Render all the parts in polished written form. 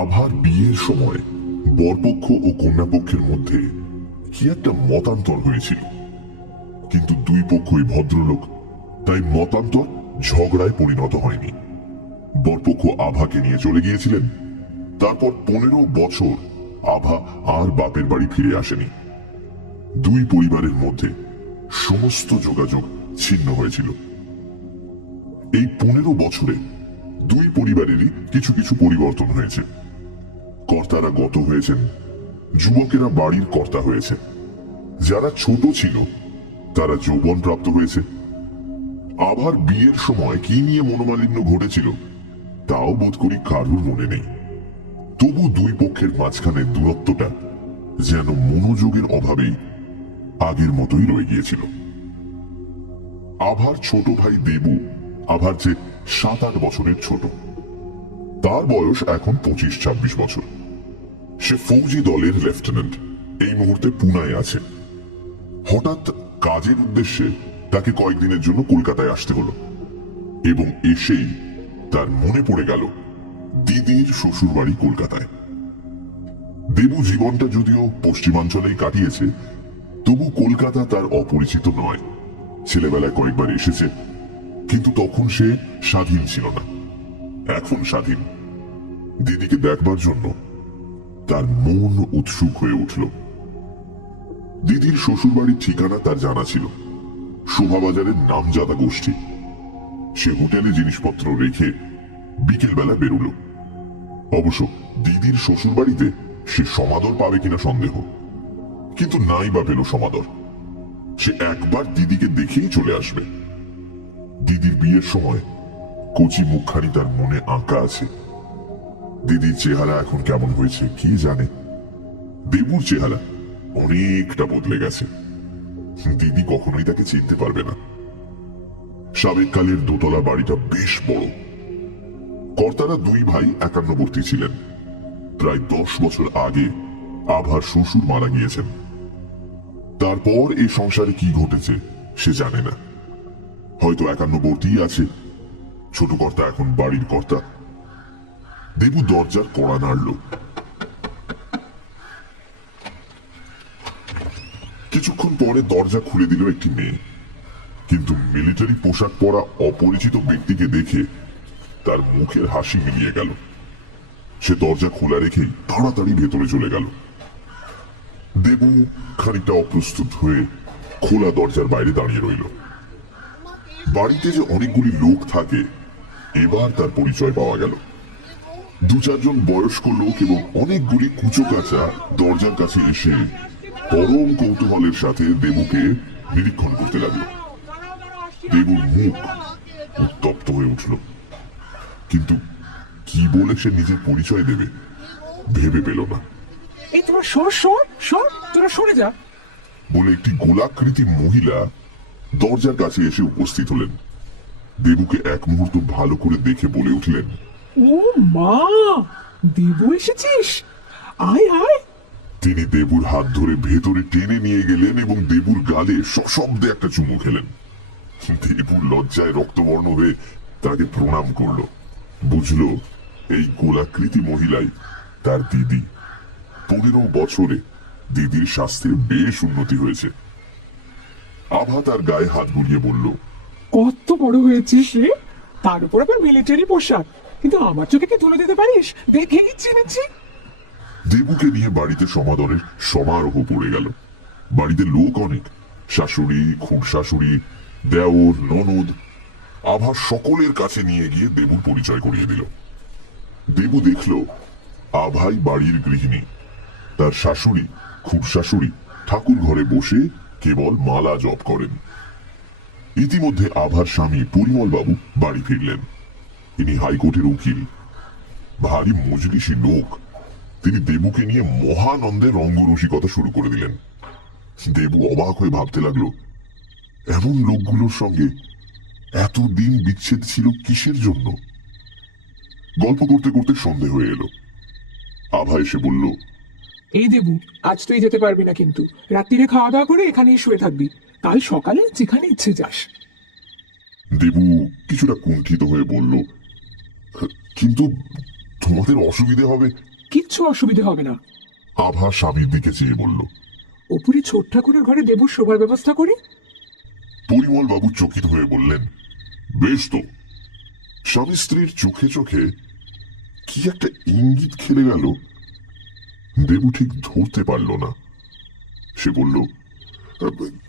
আভার বিয়ের সময় বরপক্ষ ও কন্যাপক্ষের মধ্যে কি একটা মতান্তর হয়েছিল, কিন্তু দুই পক্ষই ভদ্রলোক, তাই মতান্তর ঝগড়ায় পরিণত হয়নি। বরপক্ষ আভাকে নিয়ে চলে গিয়েছিলেন। তারপর 15 বছর আভা আর বাপের বাড়ি ফিরে আসেনি। দুই পরিবারের মধ্যে সমস্ত যোগাযোগ ছিন্ন হয়েছিল। এই 15 বছরে দুই পরিবারেরই কিছু কিছু পরিবর্তন হয়েছে। কর্তারা গত হয়েছেন, যুবকেরা বাড়ির কর্তা হয়েছে। যারা ছোট ছিল তারা যৌবন প্রাপ্ত হয়েছে। আবার বিয়ের সময় কি নিয়ে মনোমালিন্য ঘটেছিল তাও বোধ করি কারুর মনে নেই। তবু দুই পক্ষের মাঝখানে দূরত্বটা যেন মনোযোগের অভাবেই আগের মতোই রয়ে গিয়েছিল। আভার ছোট ভাই দেবু আভার চেয়ে 7-8 বছরের ছোট। তার বয়স এখন 25-26 বছর। সে ফৌজি দলের লেফটেন্যান্ট, এই মুহূর্তে পুনায় আছে। হঠাৎ কাজের উদ্দেশ্যে তাকে কয়েকদিনের জন্য কলকাতায় আসতে হলো, এবং এসেই তার মনে পড়ে গেল দিদির শ্বশুর বাড়ি কলকাতায়। দেবু জীবনটা যদিও পশ্চিমাঞ্চলেই কাটিয়েছে, তবু কলকাতা তার অপরিচিত নয়। ছেলেবেলায় কয়েকবার এসেছে, কিন্তু তখন সে স্বাধীন ছিল না। এখন স্বাধীন। দিদিকে দেখবার জন্য তার মন উৎসুক হয়ে উঠল। দিদির শ্বশুরবাড়ির ঠিকানা তার জানা ছিল, শোভাবাজারের নামজাদা গোষ্ঠী। সে হোটেলে জিনিসপত্র রেখে বিকেল বেলা বেরোল। অবশ্য দিদির শ্বশুরবাড়িতে সে সমাদর পাবে কিনা সন্দেহ, কিন্তু নাই বা পেল সমাদর। সে একবার দিদিকে দেখেই চলে আসবে। দিদির বিয়ের সময় কচি মুখখানি তার মনে আঁকা আছে। দিদির চেহারা এখন কেমন হয়েছে কি জানে। দেবুর চেহারা অনেকটা বদলে গেছে। দিদি কখনোই তাকে চিনতে পারবে না। সাবেককালের দোতলা বাড়িটা বেশ বড়। কর্তারা দুই ভাই একান্নবর্তী ছিলেন। প্রায় 10 বছর আগে আভার শ্বশুর মারা গিয়েছেন। তারপর এই সংসারে কি ঘটেছে সে জানে না। হয়তো একান্নবর্তী আছে। ছোট কর্তা এখন বাড়ির কর্তা। দেবু দরজার কড়া নাড়ল। কিছুক্ষণ পরে দরজা খুলে দিল একটি মেয়ে, কিন্তু মিলিটারি পোশাক পরা অপরিচিত ব্যক্তিকে দেখে তার মুখের হাসি মিলিয়ে গেল। সে দরজা খোলা রেখেই তাড়াতাড়ি ভেতরে চলে গেল। দেবু খানিকটা অপ্রস্তুত হয়ে খোলা দরজার বাইরে দাঁড়িয়ে রইল। বাড়িতে যে অনেকগুলি লোক থাকে এবার তার পরিচয় পাওয়া গেল। 2-4 জন বয়স্ক লোক এবং অনেকগুলি কুচো কাঁচা দরজার কাছে এসে পরম কৌতূহলের সাথে দেবুকে নিরীক্ষণ করতে লাগলো। দেবুর মুখ উত্তপ্ত হয়ে উঠল, কিন্তু কি বলে সে নিজের পরিচয় দেবে ভেবে পেল না। এই তোরা সর তোরা সরে যা বলে একটি গোলাকৃতি মহিলা দরজার কাছে এসে উপস্থিত হলেন। দেবুকে এক মুহূর্ত ভালো করে দেখে বলে উঠলেন, ও মা, দেবু এসেছিস, আয় আয়। তিনি দেবুর হাত ধরে ভেতরে টেনে নিয়ে গেলেন এবং দেবুর গালে সশব্দে একটা চুমু খেলেন। দেবুর লজ্জায় রক্তবর্ণ হয়ে তাকে প্রণাম করল। বুঝলো এই গোলাকৃতি মহিলাই তার দিদি। 15 বছরে দিদির স্বাস্থ্যের বেশ উন্নতি হয়েছে। আভা তার গায়ে হাত বুলিয়ে বলল, কত বড় হয়েছিস রে, তার উপর আবার মিলিটারি পোশাক, কিন্তু আমার চোখে কি তুলে দিতে পারিস, দেখেই চিনেছি। দেবুকে নিয়ে বাড়িতে সমাদরের সমারোহ পড়ে গেল। বাড়িতে লোক অনেক, শাশুড়ি, খুড় শাশুড়ি, দেওর, ননদ। আভা সকলের কাছে নিয়ে গিয়ে দেবুর পরিচয় করিয়ে দিল। দেবু দেখল আভাই বাড়ির গৃহিণী। তার শাশুড়ি, খুড় শাশুড়ি ঠাকুর ঘরে বসে কেবল মালা জপ করেন। ইতিমধ্যে আভার স্বামী পরিমল বাবু বাড়ি ফিরলেন। ইনি হাইকোর্টের উকিল, ভারী মজলিসী লোক। তিনি দেবুকে নিয়ে মহানন্দে রঙ্গরসিকতা শুরু করে দিলেন। দেবু অবাক হয়ে ভাবতে লাগলো, এমন লোকগুলোর সঙ্গে এতদিন বিচ্ছেদ ছিল কিসের জন্য। গল্প করতে করতে সন্ধে হয়ে এলো। আভা এসে বলল, এই দেবু, আজ তুই যেতে পারবি না, কিন্তু রাত্রিরে খাওয়া দাওয়া করে এখানেই শুয়ে থাকবি, কাল সকালে যেখানে ইচ্ছে যাস। দেবু কিছুটা কুণ্ঠিত হয়ে বলল, কিন্তু তোমাদের অসুবিধে হবে। কিচ্ছু অসুবিধে হবে না। আভা স্বামীর দিকে চেয়ে বলল। ওপরে ছোট ঠাকুরের ঘরে দেবুর শোবার ব্যবস্থা করি। পরিমল বাবু চকিত হয়ে বললেন, বেশ তো। স্বামী স্ত্রীর চোখে চোখে কি একটা ইঙ্গিত খেলে গেল, দেবু ঠিক ধরতে পারল না। সে বলল,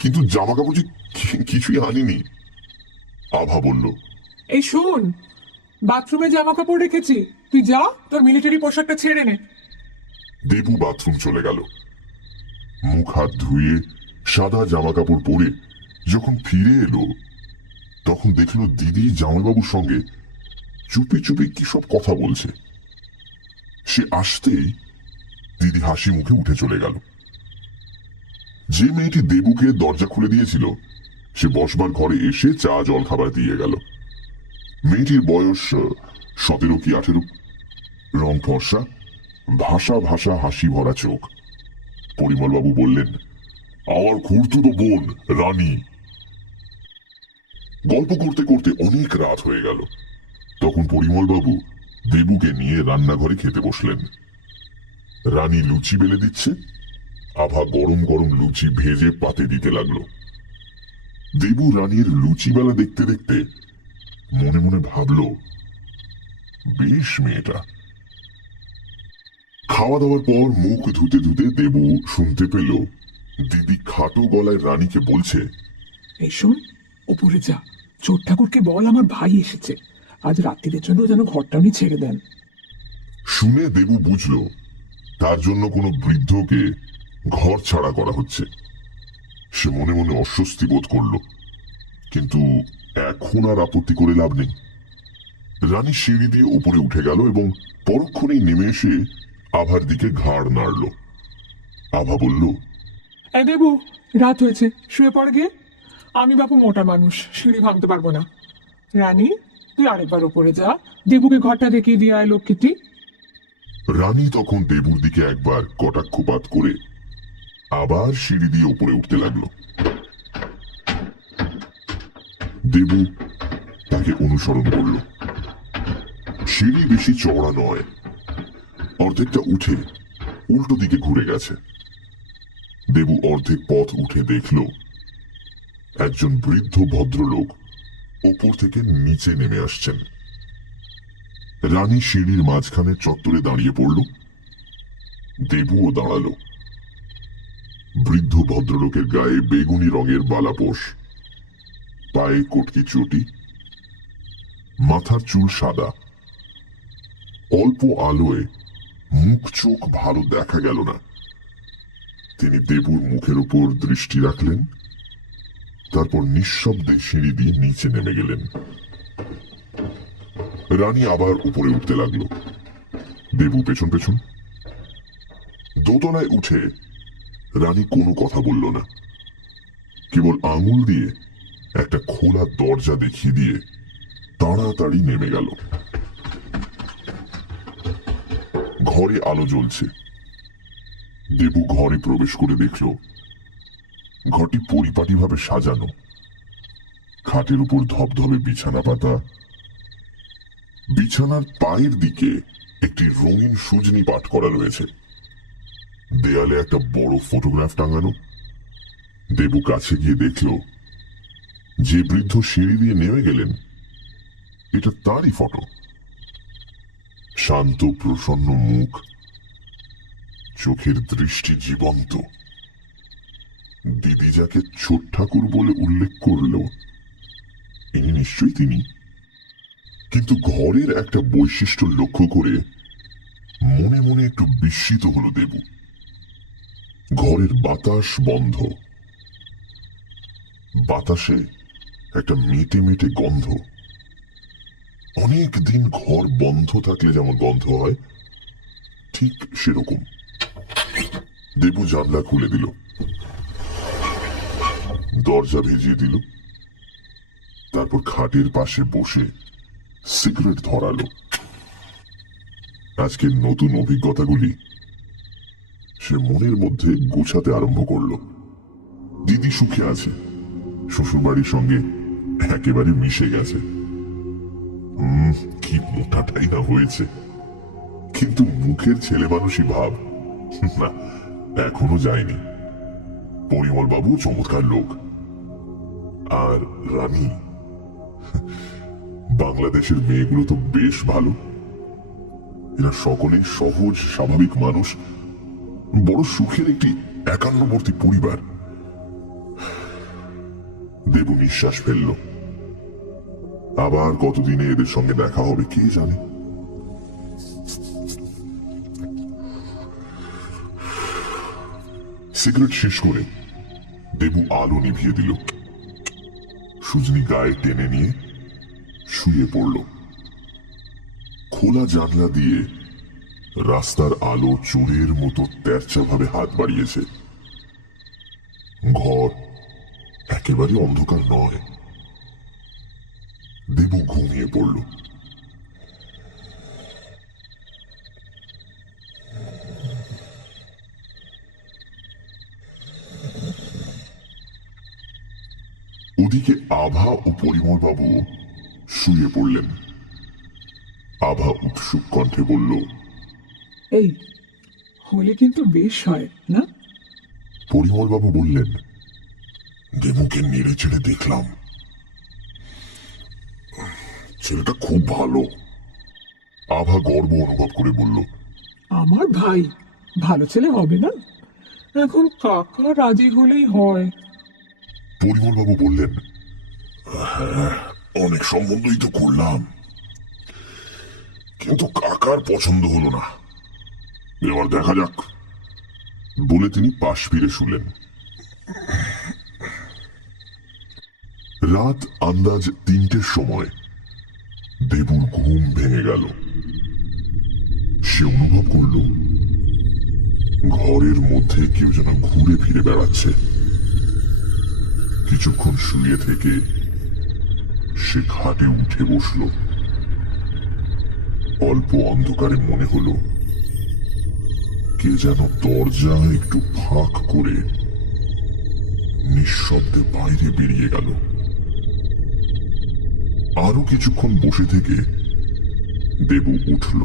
কিন্তু জামা কাপড় যে কিছুই আনিনি। আভা বলল, এই শোন, বাথরুমে জামা কাপড় রেখেছি, তুই যা, তোর মিলিটারি পোশাকটা ছেড়ে নে। দেবু বাথরুম চলে গেল। মুখ হাত ধুয়ে সাদা জামা কাপড় পরে যখন ফিরে এলো, তখন দেখলো দিদি জামাইবাবুর সঙ্গে চুপি চুপি কি সব কথা বলছে। সে আসতেই দিদি হাসি মুখে উঠে চলে গেল। যে মেয়েটি দেবুকে দরজা খুলে দিয়েছিল, সে বসবার ঘরে এসে চা জল খাবার দিয়ে গেল। মেয়েটির বয়স 17 কি 18, রং ফর্সা, ভাষা ভাষা হাসি ভরা চোখ। পরিমলবাবু বললেন, আমার খুড়তুতো বোন রানী। গল্প করতে করতে অনেক রাত হয়ে গেল। তখন পরিমলবাবু দেবুকে নিয়ে রান্নাঘরে খেতে বসলেন। রানী লুচি বেলে দিচ্ছে। আভা গরম গরম লুচি ভেজে পাতে দিতে লাগলো। দেবু রানীর লুচি বেলা দেখতে দেখতে মনে মনে ভাবল, বেশ মেয়েটা। খাওয়া দাওয়ার পর মুখ ধুতে ধুতে দেবু শুনতে পেল দিদি খাটো গলায় রানীকে বলছে, এই শোন, ওপরে যা, ছোট ঠাকুরকে বল আমার ভাই এসেছে, আজ রাত্রির জন্য যেন ঘরটা উনি ছেড়ে দেন। শুনে দেবু বুঝল তার জন্য কোনো বৃদ্ধকে ঘর ছাড়া করা হচ্ছে। সে মনে মনে অস্বস্তি বোধ করল, কিন্তু এখন আর আপত্তি করে লাভ নেই। রানী সিঁড়ি দিয়ে উপরে উঠে গেল এবং পরক্ষণেই নেমে এসে আভার দিকে ঘাড় নাড়ল। আভা বলল, এই দেবু, রাত হয়েছে, শুয়ে পড়ে গিয়ে। আমি বাপু মোটা মানুষ, সিঁড়ি ভাঙতে পারবো না। রানী, তুই আরেকবার ওপরে যা, দেবুকে ঘরটা দেখিয়ে দিয়ে আয় লক্ষ্মীটি। রানী তখন দেবুর দিকে একবার কটাক্ষপাত করে আবার সিঁড়ি দিয়ে উপরে উঠতে লাগলো। দেবু তাকে অনুসরণ করল। সিঁড়ি বেশি চওড়া নয়, অর্ধেকটা উঠে উল্টো দিকে ঘুরে গেছে। দেবু অর্ধেক পথ উঠে দেখল একজন বৃদ্ধ ভদ্রলোক ওপর থেকে নিচে নেমে আসছেন। রানী সিঁড়ির মাঝখানে চত্বরে দাঁড়িয়ে পড়ল। দেবুও দাঁড়ালো। বৃদ্ধ ভদ্রলোকের গায়ে বেগুনি রঙের বালাপোষ, পায়ে কটকি চটি, মাথার চুল সাদা। অল্প আলোয় মুখ চোখ ভালো দেখা গেল না। তিনি দেবুর মুখের উপর দৃষ্টি রাখলেন, তারপর নিঃশব্দে সিঁড়ি দিয়ে নিচে নেমে গেলেন। রানী আবার উপরে উঠতে লাগলো, দেবু পেছন পেছন। দোতলায় উঠে রানী কোনো কথা বলল না, কেবল আঙুল দিয়ে একটা খোলা দরজা দেখিয়ে দিয়ে তাড়াতাড়ি নেমে গেল। ঘরে আলো জ্বলছে। দেবু ঘরে প্রবেশ করে দেখল ঘরটি পরিপাটিভাবে সাজানো। খাটের উপর ধবধবে বিছানা পাতা। বিছানার পায়ের দিকে একটি রঙিন সুজনি পাট করা রয়েছে। দেয়ালে একটা বড় ফটোগ্রাফ টাঙানো। দেবু কাছে গিয়ে দেখল যে বৃদ্ধ সিঁড়ি দিয়ে নেমে গেলেন, এটা তারই ফটো। শান্ত প্রসন্ন মুখ, চোখের দৃষ্টি জীবন্ত। দিদি যাকে ছোট ঠাকুর বলে উল্লেখ করল, ইনি নিশ্চয়ই তিনি। কিন্তু ঘরের একটা বৈশিষ্ট্য লক্ষ্য করে মনে মনে একটু বিস্মিত হল দেবু। ঘরের বাতাস বন্ধ। বাতাসে একটা মেটে মেটে গন্ধ। অনেক দিন ঘর বন্ধ থাকলে যেমন গন্ধ হয়, ঠিক সেরকম। দেবু জানলা খুলে দিল, দরজা ভেজিয়ে দিল, তারপর খাটের পাশে বসে সিগারেট ধরালো। আজকের নতুন অভিজ্ঞতাগুলি সে মনের মধ্যে গোছাতে আরম্ভ করলো। দিদি সুখে আছে, শ্বশুরবাড়ির সঙ্গে একেবারে মিশে গেছে। কি মোটাটাই না হয়েছে। কিন্তু মুখের ছেলে মানুষই ভাব না, এখনো যায়নি। পরিমল বাবু চমৎকার লোক, আর রানী, বাংলাদেশের মেয়েগুলো তো বেশ ভালো। এরা সকলেই সহজ স্বাভাবিক মানুষ, বড় সুখের একটি একান্নবর্তী পরিবার। দেবু নিঃশ্বাস ফেলল। আবার কতদিনে এদের সঙ্গে দেখা হবে কে জানে। সিগারেট শেষ করে দেবু আলো নিভিয়ে দিল। সুজনি গায়ে টেনে নিয়ে শুয়ে পড়ল। খোলা জানলা দিয়ে রাস্তার আলো চোরের মতো তেরচা ভাবে হাত বাড়িয়েছে। ঘর একেবারে অন্ধকার নয়। দেবু ঘুমিয়ে পড়ল। ওদিকে আভা ও পরিমল বাবু শুয়ে পড়লেন। আভা উৎসুক কণ্ঠে বলল, এই হলে কিন্তু বেশ হয় না? পরিমল বাবু বললেন, দেবুকে নেড়ে চেড়ে দেখলাম, ছেলেটা খুব ভালো। আভা গর্ব অনুভব করে বলল, আমার ভাই ভালো ছেলে হবে না? এখন কাকা রাজি হলেই হয়। পরিমল বাবু বললেন, হ্যাঁ, অনেক সম্বন্ধই তো করলাম, কিন্তু কাকার পছন্দ হলো না। এবার দেখা যাক। বলে তিনি পাশ ফিরে শুলেন। রাত আন্দাজ ৩টের সময় দেবুর ঘুম ভেঙে গেল। সে অনুভব করল ঘরের মধ্যে কেউ যেন ঘুরে ফিরে বেড়াচ্ছে। কিছুক্ষণ শুয়ে থেকে সে খাটে উঠে বসল। অল্প অন্ধকারে মনে হলো কে যেন দরজা একটু ফাঁক করে নিঃশব্দে বাইরে বেরিয়ে গেল। আরো কিছুক্ষণ বসে থেকে দেবু উঠল।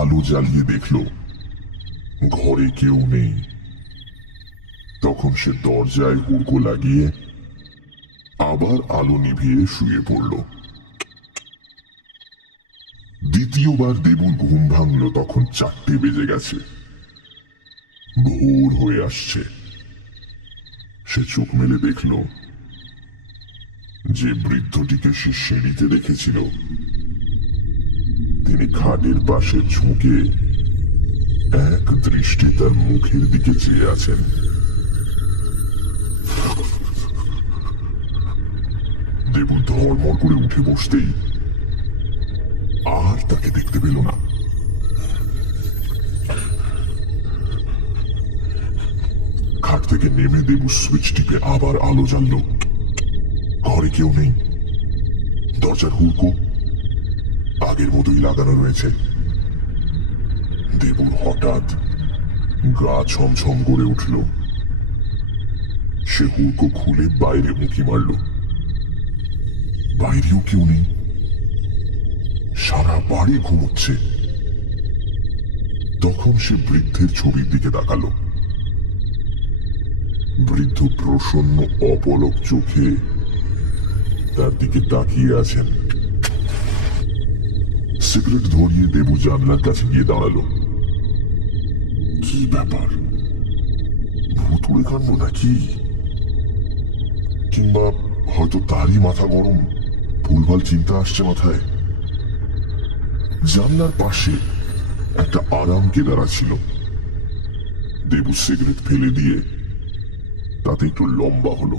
আলো জ্বালিয়ে দেখল ঘরে কেউ নেই। তখন সে দরজায় হুড়কো লাগিয়ে আবার আলো নিভিয়ে শুয়ে পড়ল। দ্বিতীয়বার দেবুর ঘুম ভাঙল তখন 4টে বেজে গেছে। ভোর হয়ে আসছে। সে চোখ মেলে দেখল যে বৃদ্ধটিকে সে সিঁড়িতে দেখেছিল তিনি খাটের পাশে ঝুঁকে এক দৃষ্টি তার মুখের দিকে চেয়ে আছেন। দেবু ধড়মড় করে উঠে বসতেই আর তাকে দেখতে পেল না। খাট থেকে নেমে দেবু সুইচ টিপে আবার আলো জ্বালল। ঘরে কেউ নেই। দরজার হুড়কো আগের মতোই লাগানো রয়েছে। দেবুর হঠাৎ গা ছমছম করে উঠল। সে হুড়কো খুলে বাইরে উঁকি মারল। বাইরেও কেউ নেই। সারা বাড়ি ঘুমোচ্ছে। তখন সে বৃদ্ধের ছবির দিকে তাকালো। বৃদ্ধ প্রসন্ন অপলক চোখে তার দিকে তাকিয়ে আছেন। সিগারেট ধরিয়ে দেবু জানলার কাছে গিয়ে দাঁড়ালো। কি ব্যাপার? ভূত উড়ে কাণ্ড নাকি? কিংবা হয়তো তারই মাথা গরম, ভুলভাল চিন্তা আসছে মাথায়। জানলার পাশে একটা আরাম কেদারা ছিল। দেবু সিগারেট ফেলে দিয়ে তাতে একটু লম্বা হলো।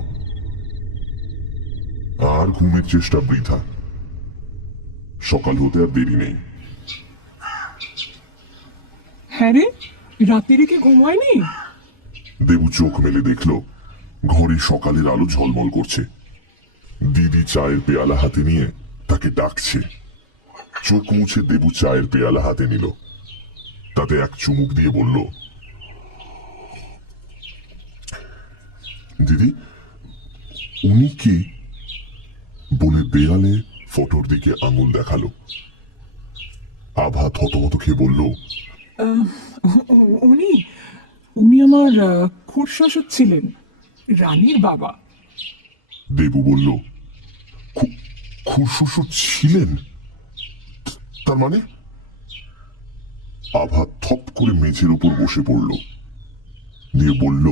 আর ঘুমের চেষ্টা বৃথা। সকাল হতে আর দেরি নেই। হ্যাঁ রে, রাত্রিরে কি ঘুম হয়নি? দেবু চোখ মেলে দেখল ঘরে সকালের আলো ঝলমল করছে। দিদি চায়ের পেয়ালা হাতে নিয়ে তাকে ডাকছে। চোখ মুছে দেবু চায়ের পেয়ালা হাতে নিল। তাতে এক চুমুক দিয়ে বলল, দিদি উনি কি বলে দেয়ালে ফটোর দিকে আঙুল দেখালো। আভা থতমত খেয়ে বলল, উনি উনি আমার খুড়শ্বশুর ছিলেন, রানীর বাবা। দেবু বলল, খুড়শ্বশুর ছিলেন? তার মানে? আভা থপ করে মেঝের উপর বসে পড়ল, দিয়ে বলল,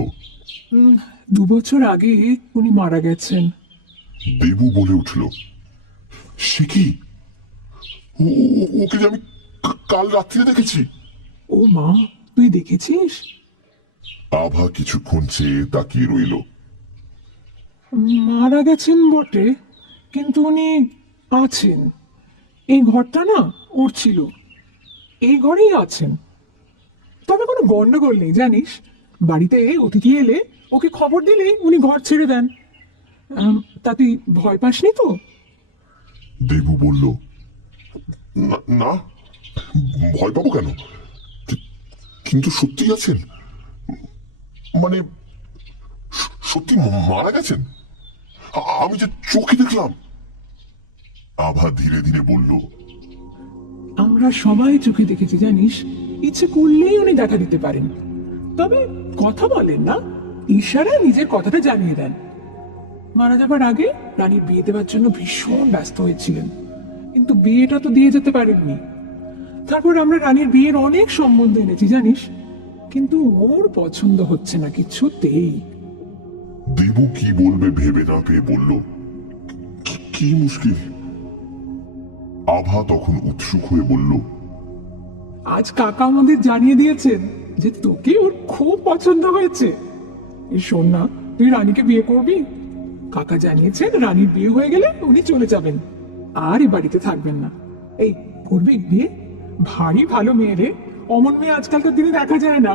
2 বছর আগে উনি মারা গেছেন। দেবু বলে উঠল, সে কি? ওকে যে আমি কাল রাত্রে দেখেছি। ও মা, তুই দেখেছিস? আভা কিছুক্ষণ চেয়ে তাকিয়ে রইল। মারা গেছেন বটে, কিন্তু উনি আছেন। এই ঘরটা না ওর ছিল, এই ঘরেই আছেন। তবে কোনো গন্ডগোল নেই জানিস, বাড়িতে অতিথি এলে ওকে খবর দিলে উনি ঘর ছেড়ে দেন। তা তুই ভয় পাসনি তো? দেবু বলল, না, ভয় পাবো কেন? কিন্তু সত্যি আছেন? মানে সত্যি মারা গেছেন? আমি যে চোখে দেখলাম। আভা ধীরে ধীরে বলল, আমরা সবাই চোখে দেখেছি জানিস, ইচ্ছে করলেই উনি দেখা দিতে পারেন। তবে কথা বলেন না, ইশারায় নিজের কথাটা জানিয়ে দেন। মারা যাবার আগে রানীর বিয়ে দেওয়ার জন্য ভীষণ ব্যস্ত হয়েছিলেন, কিন্তু বিয়েটা তো দিয়ে যেতে পারেননি। তারপর আমরা রানীর বিয়ের অনেক সম্বন্ধ এনেছি জানিস, কিন্তু ওর পছন্দ হচ্ছে না কিছুতেই। দেবু কি বলবে ভেবে না পেয়ে বলল, কি মুশকিল? আভা তখন উৎসুক হয়ে বলল, আজ কাকা আমাদের জানিয়ে দিয়েছেন যে তোকে ওর খুব পছন্দ হয়েছে। এই শোন না, তুই রানীকে বিয়ে করবি। কাকা জানিয়েছেন রানীর বিয়ে হয়ে গেলে উনি চলে যাবেন, আর এই বাড়িতে থাকবেন না। এই করবি বিয়ে? ভারী ভালো মেয়ে রে, অমন মেয়ে আজকালকার দিনে দেখা যায় না।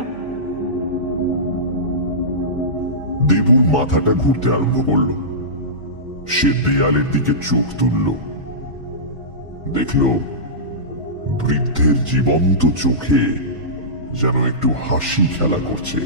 দেবুর মাথাটা ঘুরতে আরম্ভ করল। সে দেয়ালের দিকে চোখ তুলল, দেখল বৃদ্ধের জীবন্ত চোখে যেন একটু হাসি খেলা করছে।